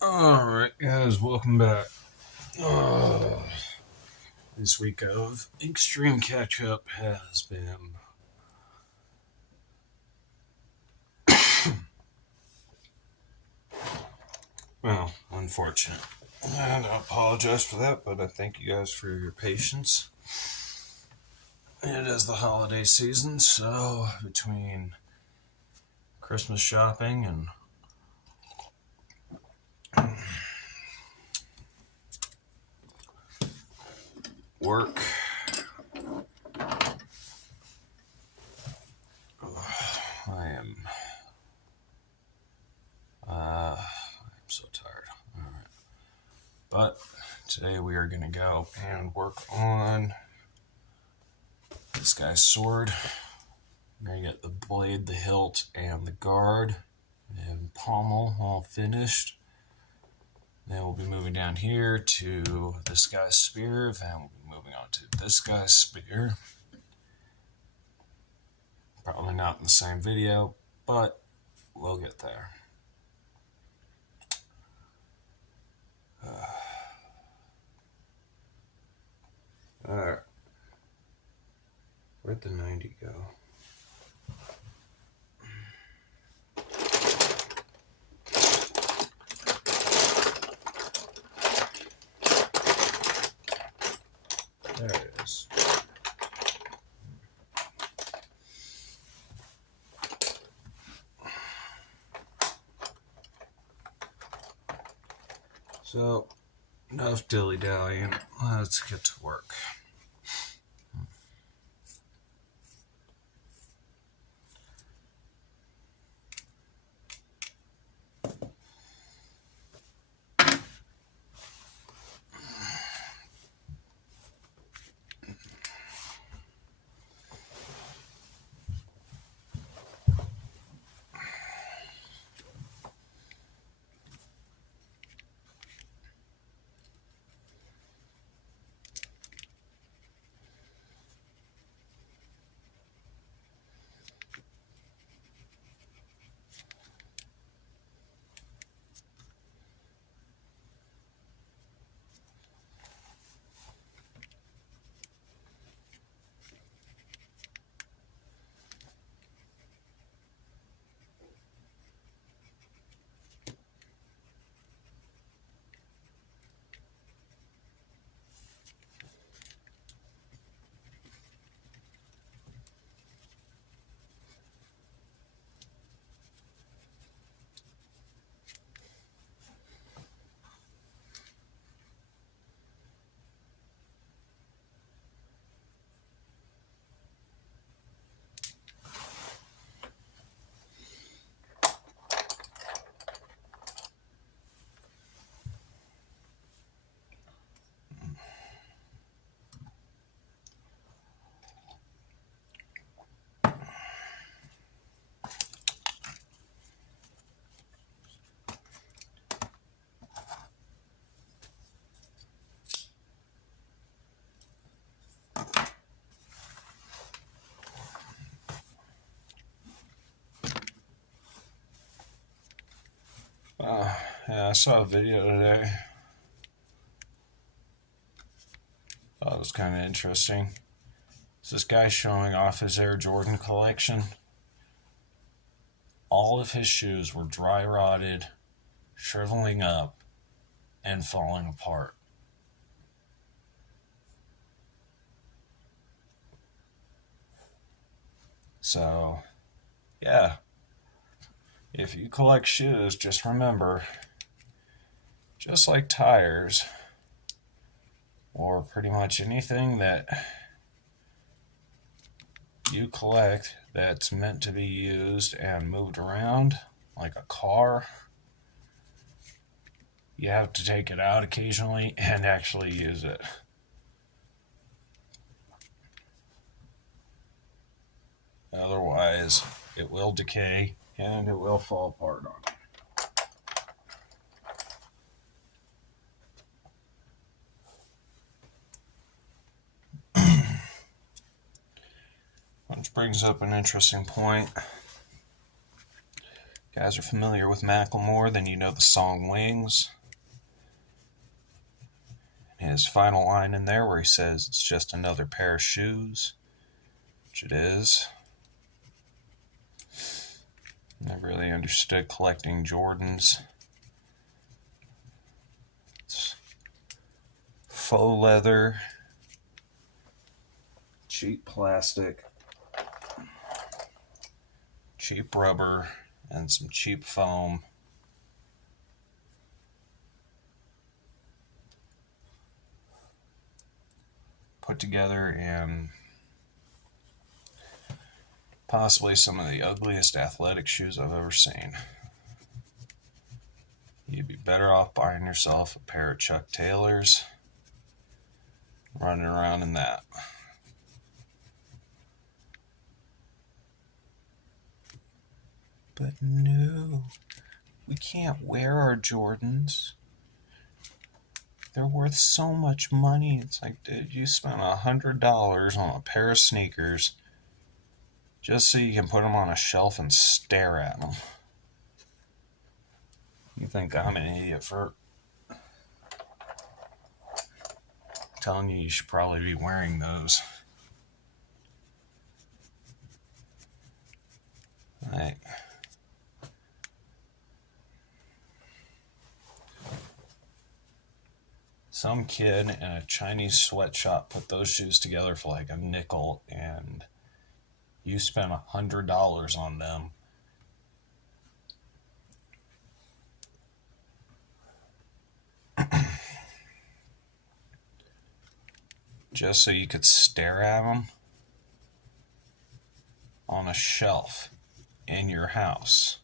Alright, guys, welcome back. This week of Extreme Catch Up has been. Well, unfortunate. And I apologize for that, but I thank you guys for your patience. It is the holiday season, so between Christmas shopping and work, I'm so tired. Alright. But today we are going to go and work on this guy's sword. We're going to get the blade, the hilt, and the guard and pommel all finished. Then we'll be moving down here to this guy's spear. Then we'll be moving on to this guy's spear. Probably not in the same video, but we'll get there. Alright. Where'd the 90 go? There it is. So, enough dilly-dallying. Let's get to work. Yeah, I saw a video today. Thought it was kind of interesting. It's this guy showing off his Air Jordan collection. All of his shoes were dry rotted, shriveling up, and falling apart. So, yeah. If you collect shoes, just remember, just like tires, or pretty much anything that you collect that's meant to be used and moved around, like a car, you have to take it out occasionally and actually use it. Otherwise, it will decay and it will fall apart on you. Which brings up an interesting point. guys are familiar with Macklemore, then you know the song Wings. His final line in there where he says it's just another pair of shoes, which it is. Never really understood collecting Jordans. It's faux leather, cheap plastic, cheap rubber, and some cheap foam. Put together in possibly some of the ugliest athletic shoes I've ever seen. You'd be better off buying yourself a pair of Chuck Taylors, running around in that. But no, we can't wear our Jordans. They're worth so much money. It's like, dude, you spent $100 on a pair of sneakers just so you can put them on a shelf and stare at them. You think I'm an idiot for telling you should probably be wearing those. Right. Some kid in a Chinese sweatshop put those shoes together for like a nickel, and you spent $100 on them. Just so you could stare at them on a shelf in your house.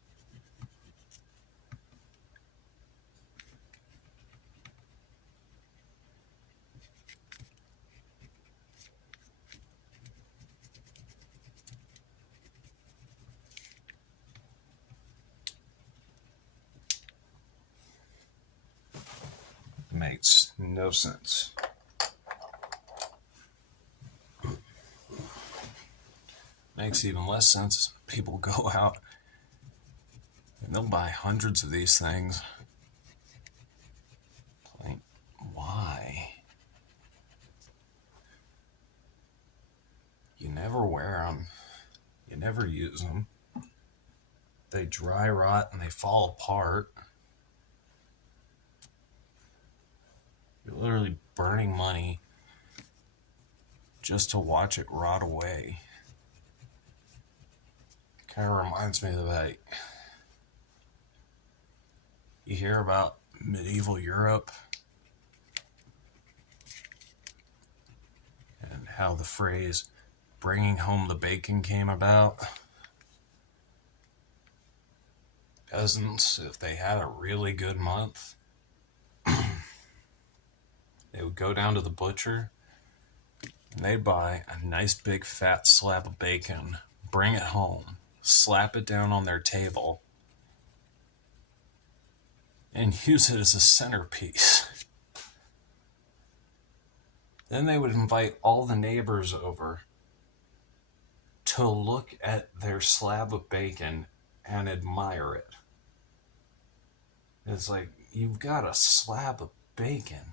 Makes no sense. Makes even less sense. People go out and they'll buy hundreds of these things. Like, why? You never wear them. You never use them. They dry rot and they fall apart. You're literally burning money just to watch it rot away. Kind of reminds me of that. You hear about medieval Europe and how the phrase bringing home the bacon came about. Peasants, if they had a really good month, they would go down to the butcher and they'd buy a nice big fat slab of bacon, bring it home, slap it down on their table, and use it as a centerpiece. Then they would invite all the neighbors over to look at their slab of bacon and admire it. It's like, you've got a slab of bacon.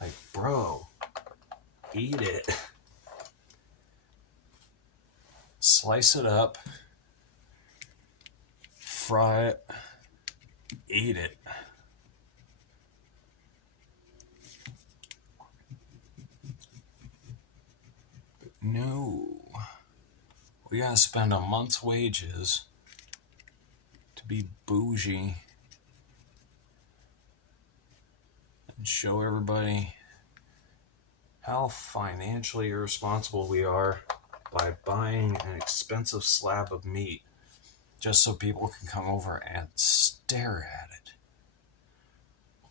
Like, bro, eat it. Slice it up, fry it, eat it. But no, we gotta spend a month's wages to be bougie and show everybody how financially irresponsible we are by buying an expensive slab of meat just so people can come over and stare at it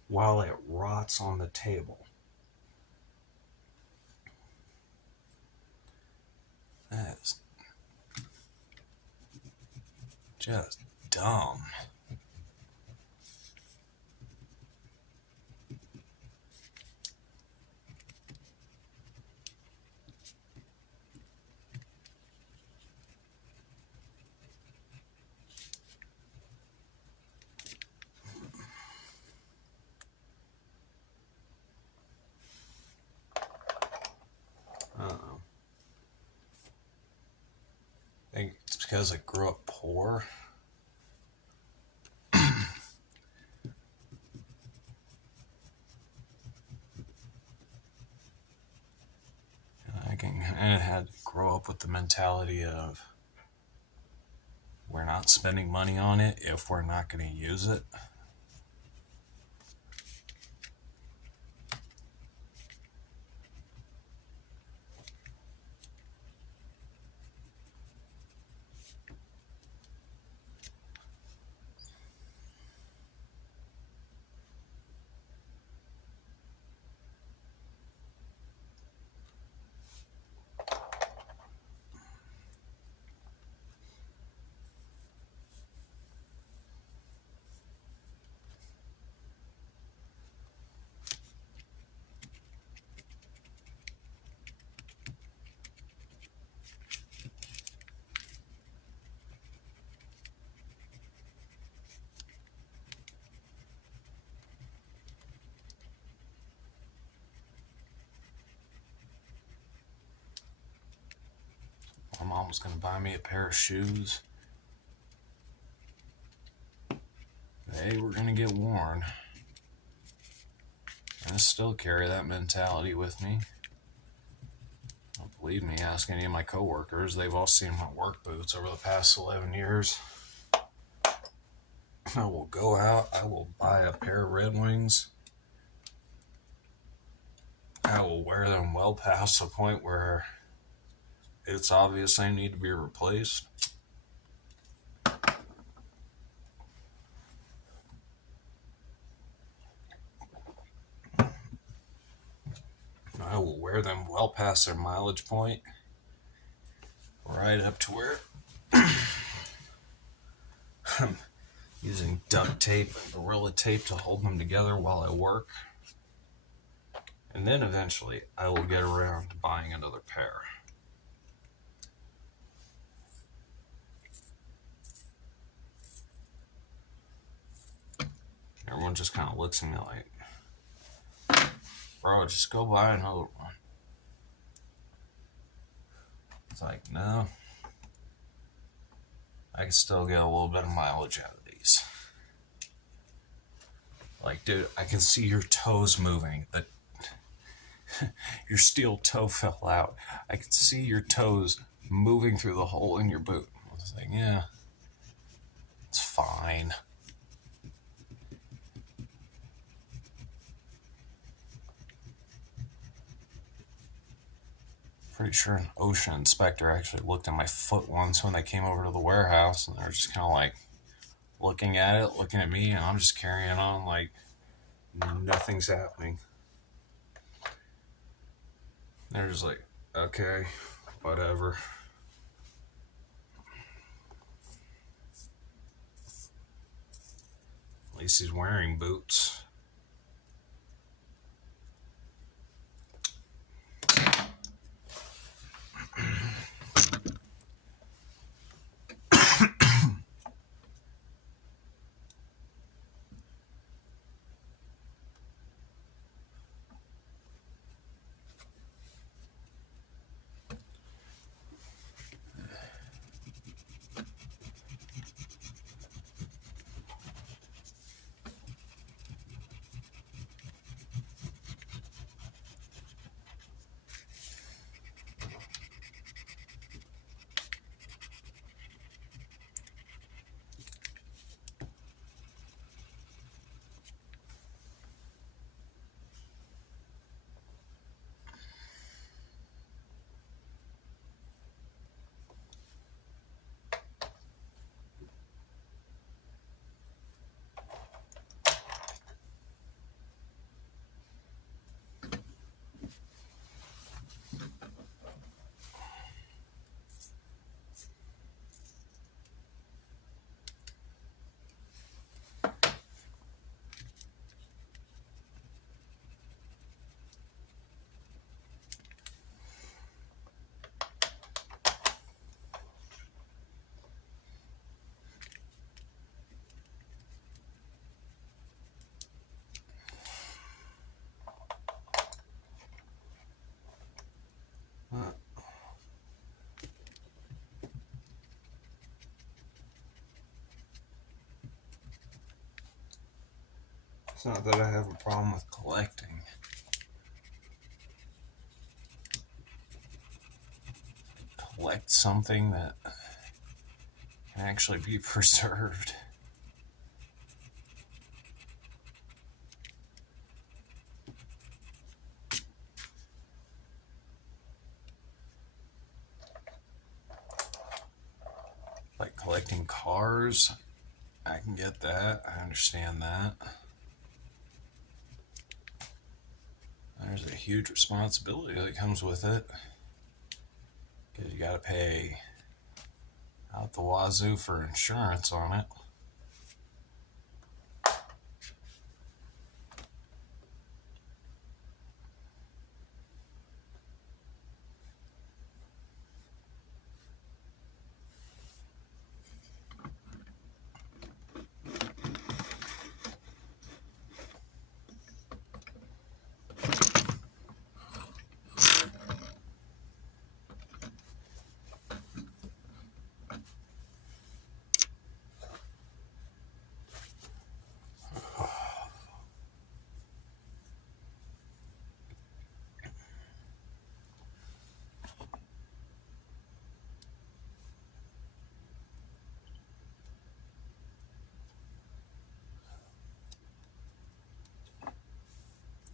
while it rots on the table. That is just dumb. because I grew up poor. I had to grow up with the mentality of we're not spending money on it if we're not going to use it. My mom was going to buy me a pair of shoes. They were going to get worn. And I still carry that mentality with me. Don't believe me, ask any of my coworkers. They've all seen my work boots over the past 11 years. I will go out, I will buy a pair of Red Wings. I will wear them well past the point where it's obvious they need to be replaced. I will wear them well past their mileage point, right up to where I'm using duct tape and Gorilla Tape to hold them together while I work. And then eventually I will get around to buying another pair. Everyone just kind of looks at me like, bro, just go buy another one. It's like, no, I can still get a little bit of mileage out of these. Like, dude, I can see your toes moving. Your steel toe fell out. I can see your toes moving through the hole in your boot. I was like, yeah, it's fine. Pretty sure an OSHA inspector actually looked at my foot once when they came over to the warehouse, and they were just kind of like looking at it, looking at me, and I'm just carrying on like nothing's happening. They're just like, okay, whatever. At least he's wearing boots. It's not that I have a problem with collecting. Collect something that can actually be preserved. Like collecting cars, I can get that. I understand that. There's a huge responsibility that comes with it. Because you got to pay out the wazoo for insurance on it.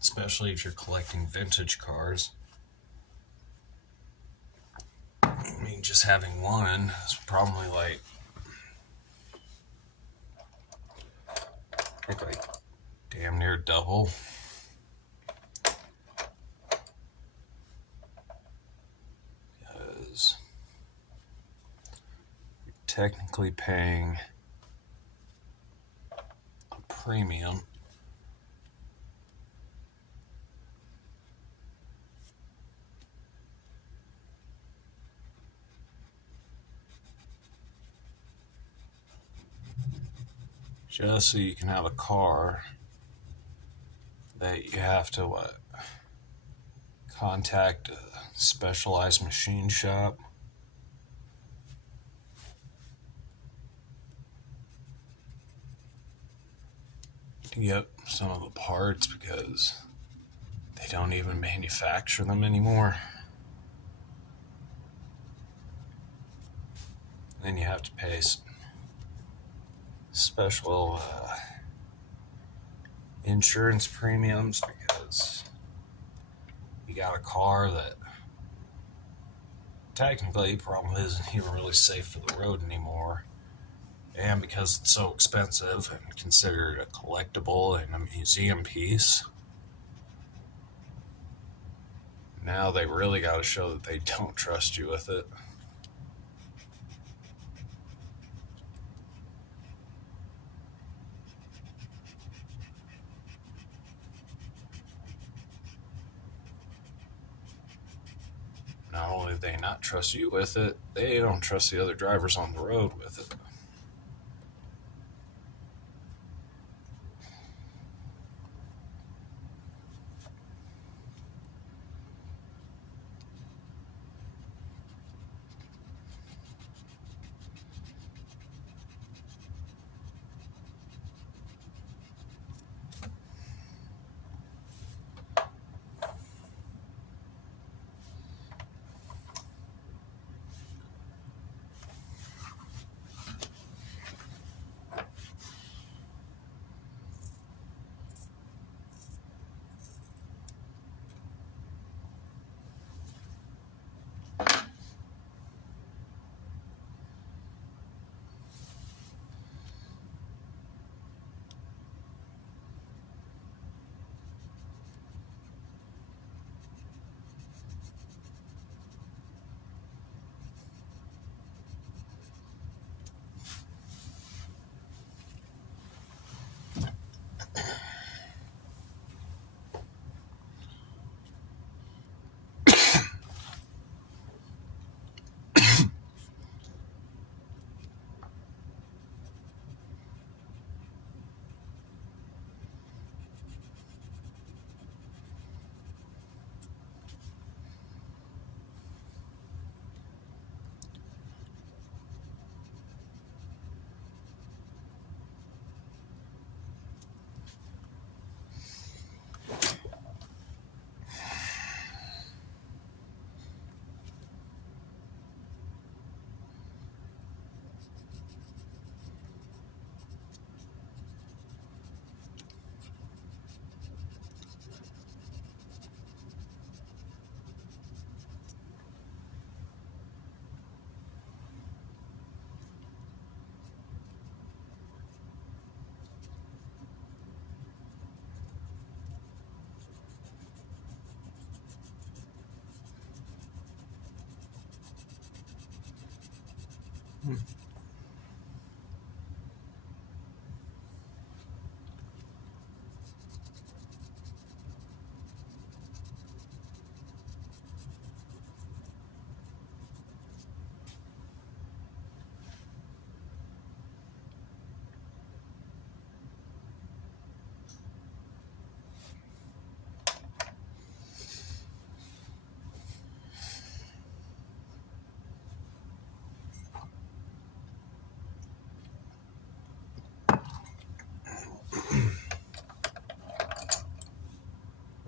Especially if you're collecting vintage cars. I mean, just having one is probably like, I think like damn near double. Because you're technically paying a premium. Just so you can have a car that you have to contact a specialized machine shop. To get some of the parts because they don't even manufacture them anymore. Then you have to pay special insurance premiums because you got a car that technically probably isn't even really safe for the road anymore. And because it's so expensive and considered a collectible and a museum piece, now they really got to show that they don't trust you with it. Not only do they not trust you with it, they don't trust the other drivers on the road with it.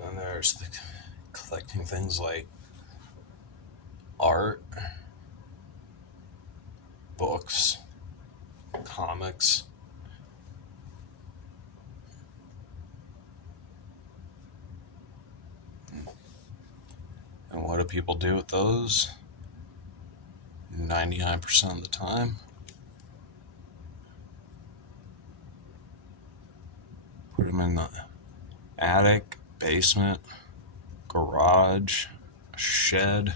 And there's collecting things like art, books, comics. And what do people do with those? 99% of the time, put them in the attic, basement, garage, shed.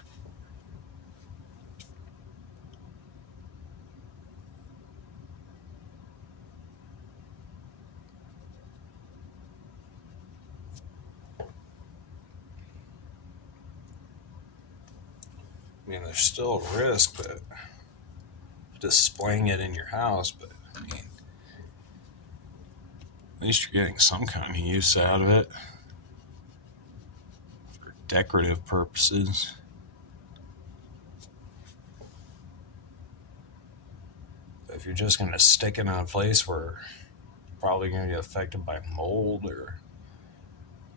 I mean, there's still a risk, but displaying it in your house, but I mean, at least you're getting some kind of use out of it for decorative purposes. But if you're just going to stick it in a place where you're probably going to get affected by mold or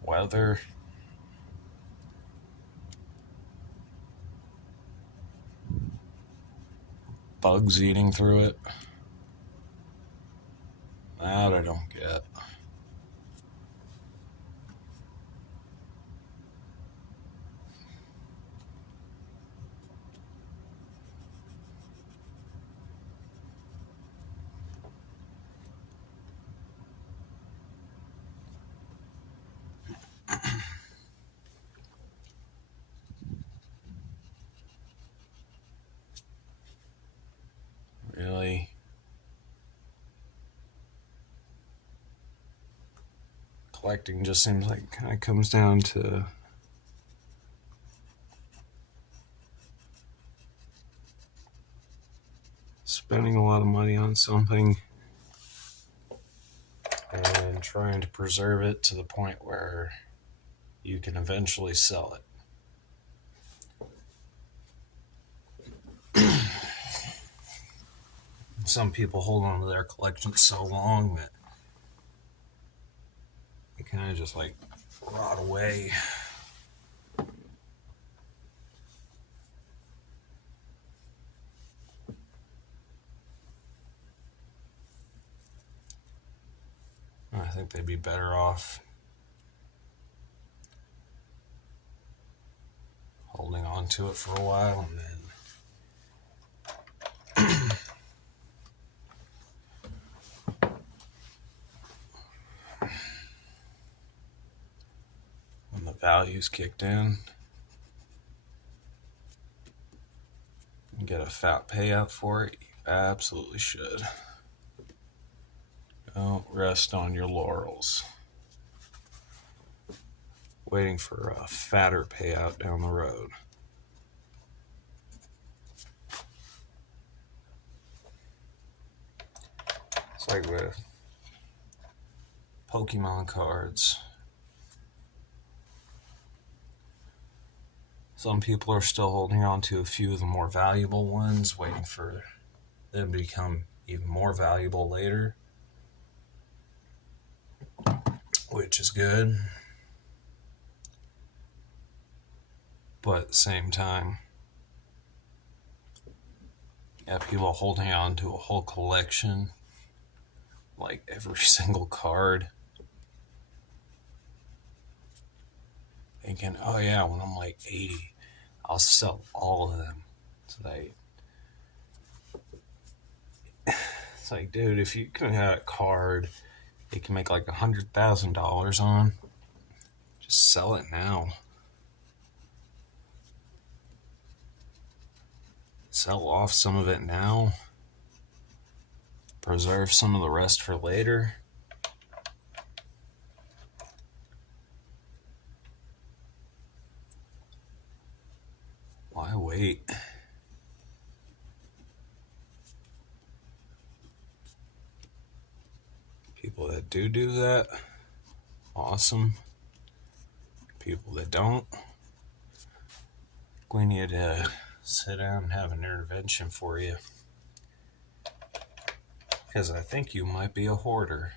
weather, bugs eating through it, that I don't get. Really, collecting just seems like it kind of comes down to spending a lot of money on something and trying to preserve it to the point where you can eventually sell it. Some people hold on to their collection so long that they kind of just like rot away. I think they'd be better off holding on to it for a while and then when the value's kicked in, and get a fat payout for it, you absolutely should. Don't rest on your laurels, waiting for a fatter payout down the road. It's like with Pokemon cards. Some people are still holding on to a few of the more valuable ones, waiting for them to become even more valuable later, which is good. But at the same time, you have people holding on to a whole collection, like every single card, thinking, oh yeah, when I'm like 80, I'll sell all of them. It's like, dude, if you can have a card you can make like $100,000 on, just sell it now. Sell off some of it now, preserve some of the rest for later. Why wait? People that do that, awesome. People that don't, we need to sit down and have an intervention for you. Because I think you might be a hoarder.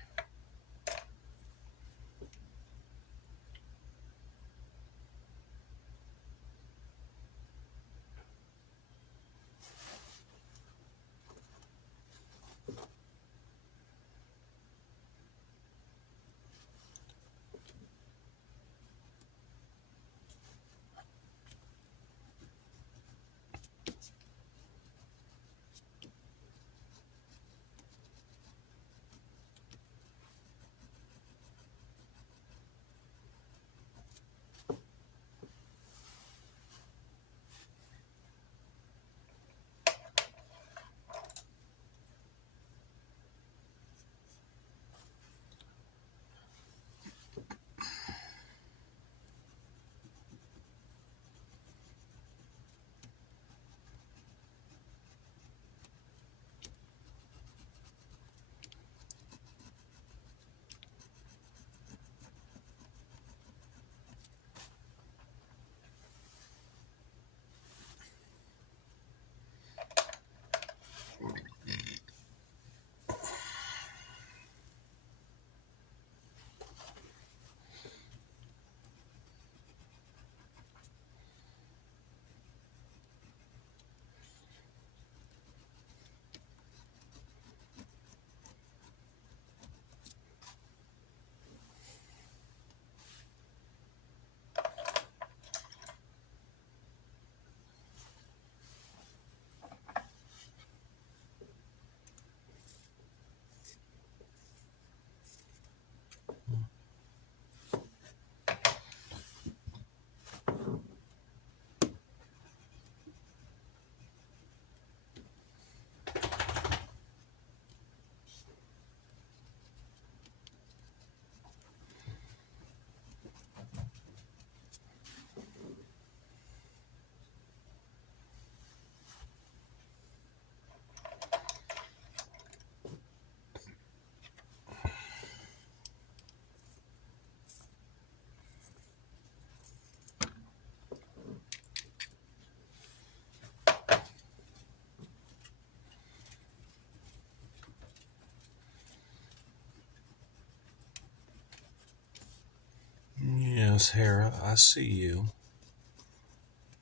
Yes, Hera, I see you.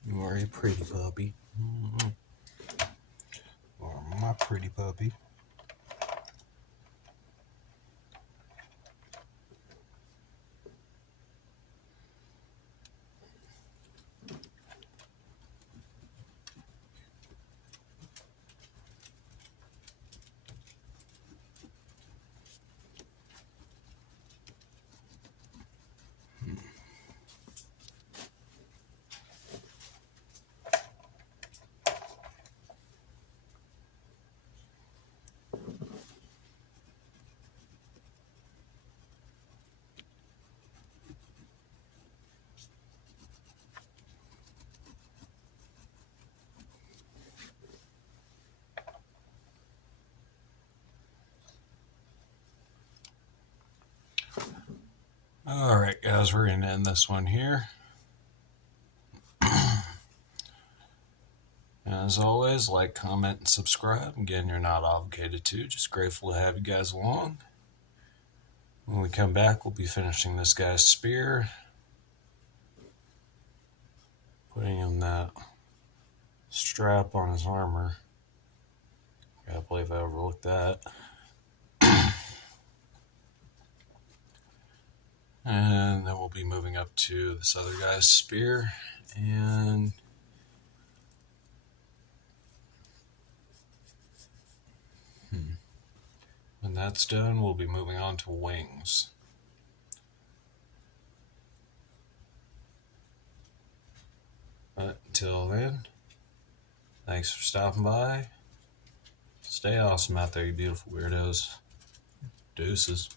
You are a pretty puppy. You are my pretty puppy. Alright, guys, we're going to end this one here. As always, like, comment, and subscribe. Again, you're not obligated to. Just grateful to have you guys along. When we come back, we'll be finishing this guy's spear. Putting in that strap on his armor. I can't believe I overlooked that. And then we'll be moving up to this other guy's spear. And when that's done, we'll be moving on to wings. But until then, thanks for stopping by. Stay awesome out there, you beautiful weirdos. Deuces.